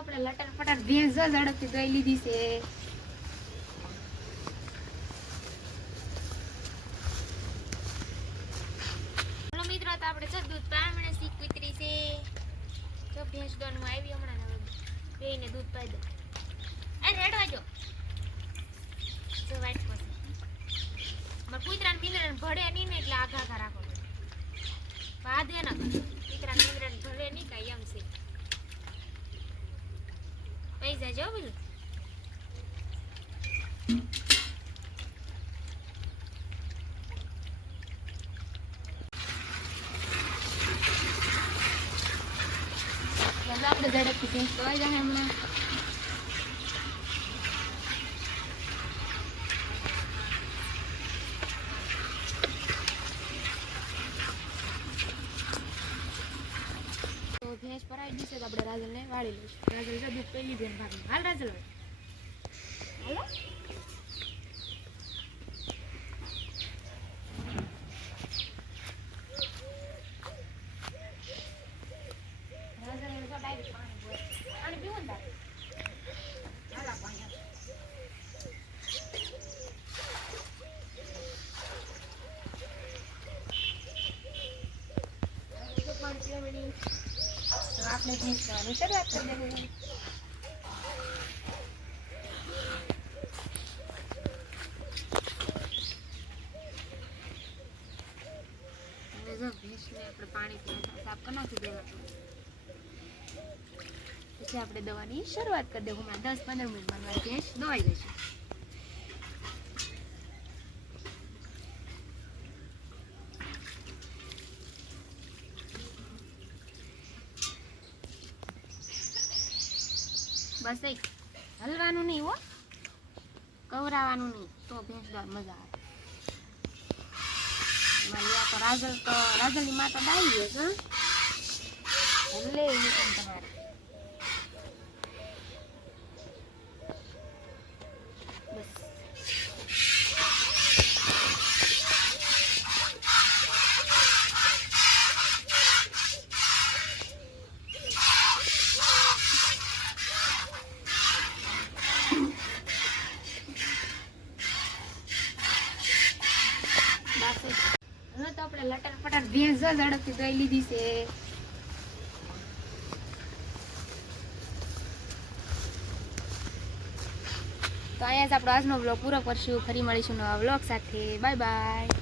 આપણે લટર પટર ભેંસ ઝડપથી ધોઈ લીધી છે. બોલો મિત્રો, તો આપણે જો દૂધ પામણે શીખ કૂતરી છે. જો ભેંસ દોનું આવી હમણાં બેયને દૂધ પાઈ દો. આ રેડવા જો વાઈટ પછી અમારે કૂતરાને પિંજરાને ભળે નહીં ને એટલે આઘા આઘા રાખો. બાધે ના દીકરાને પિંજરાને ભળે નહીં કાંઈ એમ છે. પૈસા જો બધું આપણે ઝડપથી ભેંસ ધોવાઈ જાય હમણાં. તો ભેંસ ભરાઈ ગઈ છે તો આપણે રાજલને વાળી લઈશું. રાજલ જો દૂધ પી લીધું ભાગમાં. હાલ રાજલ હાલો. પાણી પીવું ને હાલા પાણી પીવાની. આપણે ભેંસ કરવાની શરૂઆત કરી દેવી. ભેંસને આપણે પાણી સાફ કરી નાખી દેવાનું. પછી આપણે દવાની શરૂઆત કરી દેવું. હમણાં 10-15 મિનિટમાં મારી ભેંસ દવાઈ જશે. બસ એક હલવાનું નહીં હો, કવરાવાનું નહીં, તો ભેંસ દવા મજા આવે. મારી તો રાજલની માતા ડાઈ છે. હલે એ પણ તમારે તો આપણે લટર પટર ભેંસ ઝડપથી ધોઈ લીધી છે. તો અહીંયા જ આપણો આજનો બ્લોગ પૂરો કરશું. ફરી મળીશું નવા બ્લોગ સાથે. Bye bye.